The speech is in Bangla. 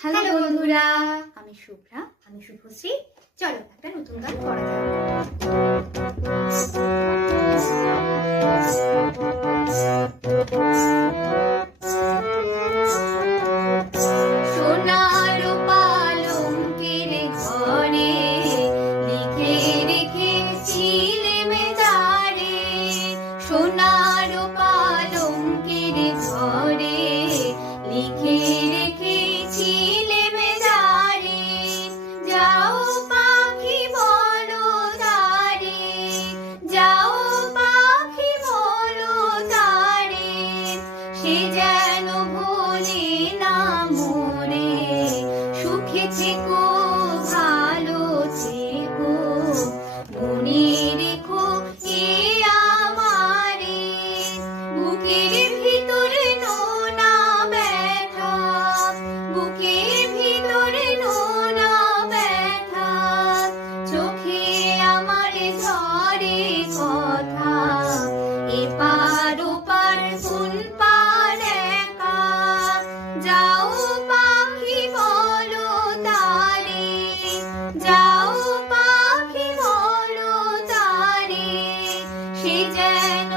হ্যালো বন্ধুরা, আমি শুভ্রা, আমি শুভশ্রী। চলো একটা নতুন গান করা যাক। সোনার পালঙ্কের ঘরে লিখে রেখেছিলেম তারে, সোনার পালঙ্কের ঘরে লিখে রেখেছিলেম তারে। যাও পাখি বলো তারে, যাও পাখি বলো তারে, সে যেন ভোলে না মোরে। সুখে থেকো ভালো থেকো, মনে রেখো এ আমারে। বুকের ভিতরে নোনা ব্যথা, বুকের ভিতরে নোনা ব্যথা, চোখে আমার ধরে কথা। এপার ওপার কোন পার একা, যাও পাখি বলো তারে, যাও পাখি বলো তারে, সে যেন